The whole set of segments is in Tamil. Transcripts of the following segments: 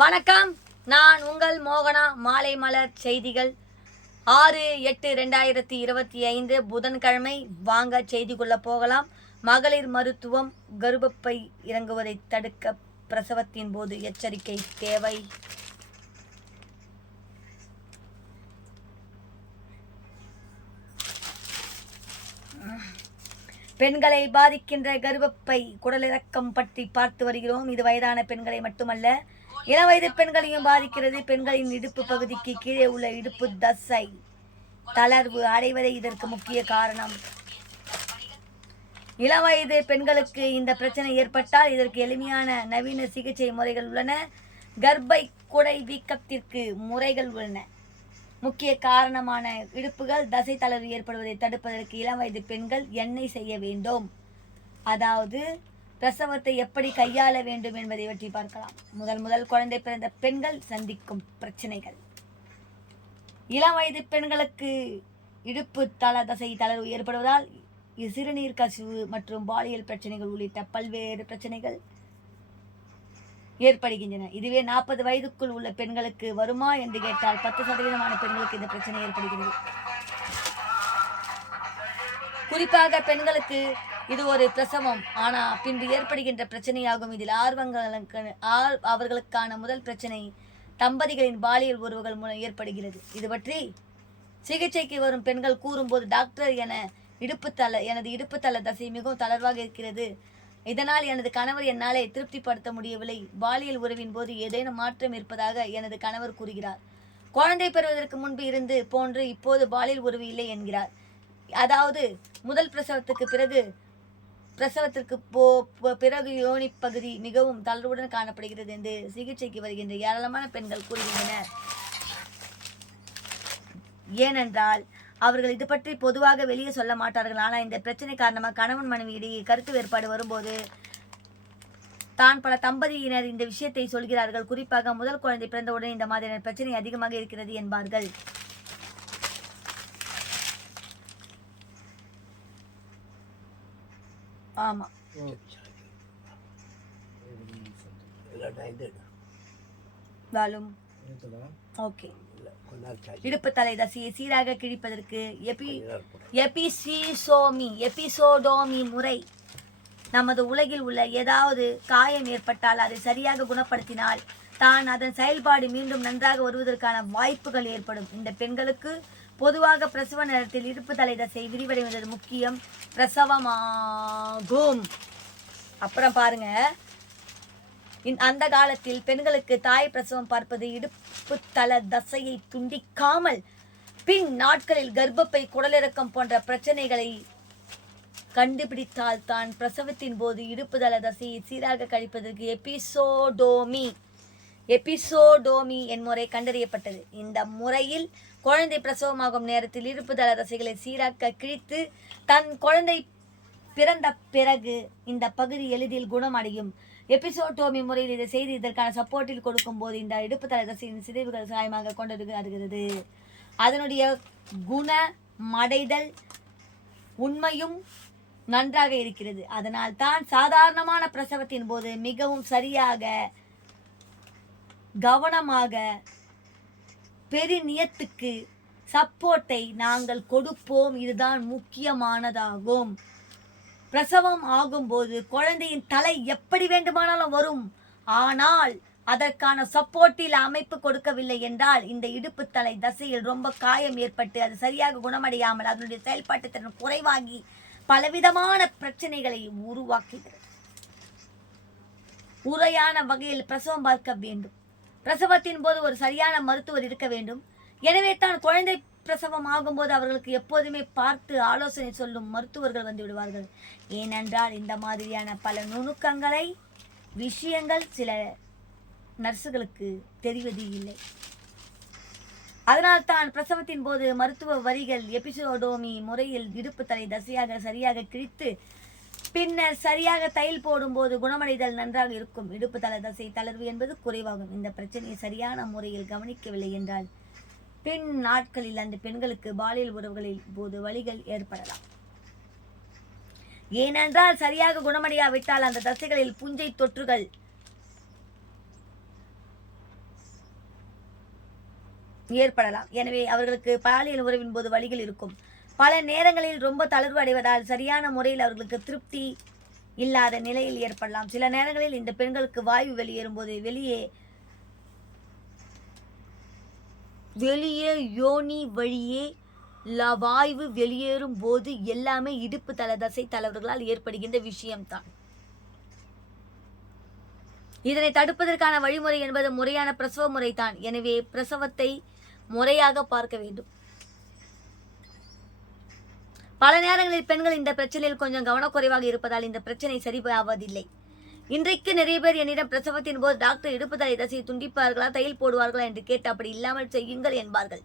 வணக்கம், நான் உங்கள் மோகனா. மாலை மலர் செய்திகள் 6/8/2025 புதன்கிழமை. வாங்க செய்திக்குள்ள போகலாம். மகளிர் மருத்துவம் கர்ப்பப்பை இறங்குவதை தடுக்க பிரசவத்தின் போது எச்சரிக்கை தேவை. பெண்களை பாதிக்கின்ற கர்ப்பப்பை குடலிறக்கம் பற்றி பார்த்து வருகிறோம். இது வயதான பெண்களை மட்டுமல்ல, இளவயது பெண்களையும் பாதிக்கிறது. பெண்களின் இடுப்பு பகுதிக்கு கீழே உள்ள இடுப்பு தசை தளர்வு அடைவதே இதற்கு முக்கிய காரணம். இளவயது பெண்களுக்கு இந்த பிரச்சனை ஏற்பட்டால் இதற்கு எளிமையான நவீன சிகிச்சை முறைகள் உள்ளன. கர்ப்பை குடை வீக்கத்திற்கு முறைகள் உள்ளன. முக்கிய காரணமான இடுப்புகள் தசை தளர்வு ஏற்படுவதை தடுப்பதற்கு இளவயது பெண்கள் எண்ணெய் செய்ய வேண்டும். அதாவது பிரசவத்தை எப்படி கையாள வேண்டும் என்பதை பற்றி பார்க்கலாம். முதல் குழந்தை பிறந்த பெண்கள் சந்திக்கும் பிரச்சனைகள். இளம் வயது பெண்களுக்கு இடுப்பு தசை தளர்வு ஏற்படுவதால் சிறுநீர் கசிவு மற்றும் பாலியல் பிரச்சனைகள் உள்ளிட்ட பல்வேறு பிரச்சனைகள் ஏற்படுகின்றன. இதுவே 40 வயதுக்குள் உள்ள பெண்களுக்கு வருமா என்று கேட்டால் 10% பெண்களுக்கு இந்த பிரச்சனை ஏற்படுகிறது. குறிப்பாக பெண்களுக்கு இது ஒரு பிரசவம் ஆனால் பின்பு ஏற்படுகின்ற பிரச்சனையாகும். இதில் அவர்களுக்கான முதல் பிரச்சனை தம்பதிகளின் பாலியல் உறவுகள் மூலம் ஏற்படுகிறது. இது பற்றி சிகிச்சைக்கு வரும் பெண்கள் கூறும்போது, டாக்டர், எனது இடுப்பு தள தசை மிகவும் தளர்வாக இருக்கிறது. இதனால் எனது கணவர் என்னாலே திருப்திப்படுத்த முடியவில்லை. பாலியல் உறவின் போது ஏதேனும் மாற்றம் இருப்பதாக எனது கணவர் கூறுகிறார். குழந்தை பெறுவதற்கு முன்பு இருந்து போன்று இப்போது பாலியல் உறவு இல்லை என்கிறார். அதாவது முதல் பிரசவத்திற்கு பிறகு யோனி பகுதி மிகவும் தளர்வுடன் காணப்படுகிறது என்று சிகிச்சைக்கு வருகின்ற ஏராளமான பெண்கள் கூறுகின்றனர். ஏனென்றால் அவர்கள் இது பற்றி பொதுவாக வெளியே சொல்ல மாட்டார்கள். ஆனால் இந்த பிரச்சனை காரணமாக கணவன் மனைவி இடையே கருத்து வேறுபாடு வரும்போது தான் பல தம்பதியினர் இந்த விஷயத்தை சொல்கிறார்கள். குறிப்பாக முதல் குழந்தை பிறந்தவுடன் இந்த மாதிரியான பிரச்சனை அதிகமாக இருக்கிறது என்பார்கள். ஆமா, இடுப்பு தலை தசையை சீராக கிழிப்பதற்கு எபிசோடோமி முறை. நமது உலகில் உள்ள ஏதாவது காயம் ஏற்பட்டால் அதை சரியாக குணப்படுத்தினால் தான் அதன் செயல்பாடு மீண்டும் நன்றாக வருவதற்கான வாய்ப்புகள் ஏற்படும். இந்த பெண்களுக்கு பொதுவாக பிரசவ நேரத்தில் இடுப்பு தலை தசை விரிவடைவது முக்கியம் பிரசவமாகும். அப்புறம் பாருங்க, அந்த காலத்தில் பெண்களுக்கு தாய் பிரசவம் பார்ப்பது இடுப்பு தல தசையை துண்டிக்காமல் பின் நாட்களில் கர்ப்பப்பை குடலிறக்கம் போன்ற பிரச்சனைகளை கண்டுபிடித்தால் தான் பிரசவத்தின் போது இடுப்பு தல தசையை சீராக கழிப்பதற்கு எபிசோடோமி என்முறை கண்டறியப்பட்டது. இந்த முறையில் குழந்தை பிரசவமாகும் நேரத்தில் இடுப்பு தல தசைகளை சீராக கிழித்து தன் குழந்தை பிறந்த பிறகு இந்த பகுதி எளிதில் குணமடையும். எபிசோடோமி முறையில் இதை செய்து இதற்கான சப்போர்ட்டில் கொடுக்கும் போது இந்த இடுப்பு தல தசையின் சிதைவுகள் சாயமாக கொண்டிருக்கிறது. அதனுடைய குணமடைதல் உண்மையும் நன்றாக இருக்கிறது. அதனால் தான் சாதாரணமான பிரசவத்தின் போது மிகவும் சரியாக கவனமாக பெரிநியத்துக்கு சப்போர்ட்டை நாங்கள் கொடுப்போம். இதுதான் முக்கியமானதாகும். பிரசவம் ஆகும்போது குழந்தையின் தலை எப்படி வேண்டுமானாலும் வரும். ஆனால் அதற்கான சப்போர்ட்டில் அமைப்பு கொடுக்கவில்லை என்றால் இந்த இடுப்பு தலை தசையில் ரொம்ப காயம் ஏற்பட்டு அது சரியாக குணமடையாமல் அதனுடைய செயல்பாட்டு திறன் குறைவாகி பலவிதமான பிரச்சனைகளை உருவாக்குகிறது. உரையான வகையில் பிரசவம் பார்க்க வேண்டும். பிரசவத்தின் போது ஒரு சரியான மருத்துவர் இருக்க வேண்டும். எனவே தான் குழந்தை பிரசவம் ஆகும்போது அவர்களுக்கு எப்போதுமே பார்த்து ஆலோசனை சொல்லும் மருத்துவர்கள் வந்து விடுவார்கள். ஏனென்றால் இந்த மாதிரியான பல நுணுக்கங்களை விஷயங்கள் சில நர்ஸுகளுக்கு தெரிவது இல்லை. அதனால் தான் பிரசவத்தின் போது மருத்துவ வரிகள் எபிசோடோமி முறையில் இடுப்பு தலை தசையாக சரியாக கிழித்து பின்னர் சரியாக தையல் போடும்போது குணமடைதல் நன்றாக இருக்கும். இடுப்பு தல தசை தளர்வு என்பது குறைவாகும். இந்த பிரச்சனையை சரியான முறையில் கவனிக்கவில்லை என்றால் பின் நாட்களில் அந்த பெண்களுக்கு பாலியல் உறவுகளில் போது வலிகள் ஏற்படலாம். ஏனென்றால் சரியாக குணமடையாவிட்டால் அந்த தசைகளில் புஞ்சை தொற்றுகள் ஏற்படலாம். எனவே அவர்களுக்கு பாலியல் உறவின் போது வலிகள் இருக்கும். பல நேரங்களில் ரொம்ப தளர்வு அடைவதால் சரியான முறையில் அவர்களுக்கு திருப்தி இல்லாத நிலையில் ஏற்படலாம். சில நேரங்களில் இந்த பெண்களுக்கு வாயு வெளியேறும் போது வெளியே யோனி வழியே வாயு வெளியேறும் போது எல்லாமே இடுப்பு தசை தளர்வுகளால் ஏற்படுகின்ற விஷயம்தான். இதனை தடுப்பதற்கான வழிமுறை என்பது முறையான பிரசவ முறைதான். எனவே பிரசவத்தை முறையாக பார்க்க வேண்டும். பல நேரங்களில் பெண்கள் இந்த பிரச்சனையில் கொஞ்சம் கவனக்குறைவாக இருப்பதால் இந்த பிரச்சனை சரியாவதில்லை. இன்றைக்கு நிறைய பேர் என்னிடம் பிரசவத்தின் போது டாக்டர் இடுப்பு தலை தசையை துண்டிப்பார்களா, தையல் போடுவார்களா என்று கேட்டு அப்படி இல்லாமல் செய்யுங்கள் என்பார்கள்.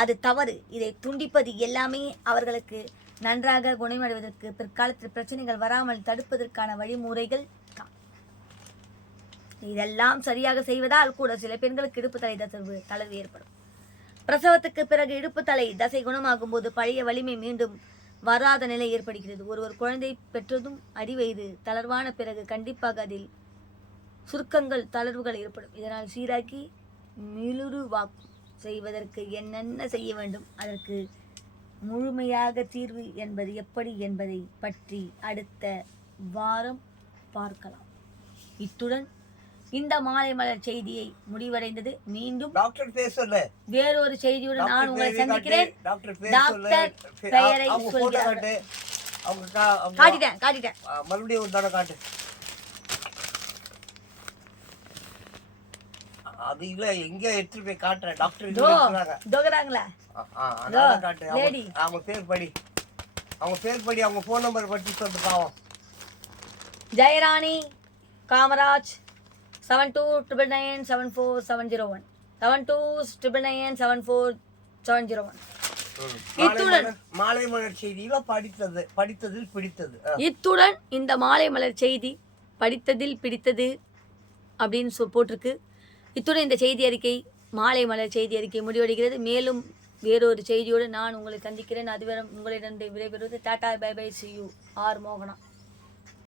அது தவறு. இதை துண்டிப்பது எல்லாமே அவர்களுக்கு நன்றாக குணமடைவதற்கு, பிற்காலத்தில் பிரச்சனைகள் வராமல் தடுப்பதற்கான வழிமுறைகள் தான். இதெல்லாம் சரியாக செய்வதால் கூட சில பெண்களுக்கு இடுப்பு தலை தளர்வு ஏற்படும். பிரசவத்துக்கு பிறகு இடுப்பு தலை தசை குணமாகும் போது பழைய வலிமை மீண்டும் வராத நிலை ஏற்படுகிறது. ஒருவர் குழந்தை பெற்றதும் அடிவயிறு தளர்வான பிறகு கண்டிப்பாக அதில் சுருக்கங்கள் தளர்வுகள் ஏற்படும். இதனால் சீராக்கி மிளுருவாக்கும் செய்வதற்கு என்னென்ன செய்ய வேண்டும், அதற்கு முழுமையாக தீர்வு என்பது எப்படி என்பதை பற்றி அடுத்த வாரம் பார்க்கலாம். இத்துடன் இந்த மாலை மலர் செய்தியை முடிவடைந்தது. மீண்டும் வேறொரு செய்தியுடன் நான் உங்களை சந்திக்கிறேன். டாக்டர் பெயரை காட்டிட்டேன். மறுபடியும் ஒரு தடவை காட்டு. அது இல்ல, எங்க எடுத்துட்டு போய் காட்டுறேன். டாக்டர் காட்டு. அவங்க பேர் படி, அவங்க போன் நம்பர் பற்றி சொல்லு பாவம். ஜெயராணி காமராஜ் 7299974701 7299974701. மாலை மலர் செய்தியில படித்ததில் பிடித்தது. இத்துடன் இந்த மாலை மலர் செய்தி படித்ததில் பிடித்தது அப்படின்னு போட்டிருக்கு. இத்துடன் இந்த செய்தி அறிக்கை, மாலை மலர் செய்தி அறிக்கை முடிவடைகிறது. மேலும் வேறொரு செய்தியோடு நான் உங்களை சந்திக்கிறேன். அதுவரை உங்களிடம் விடைபெறுவது tata bye bye, see you. R மோகனா.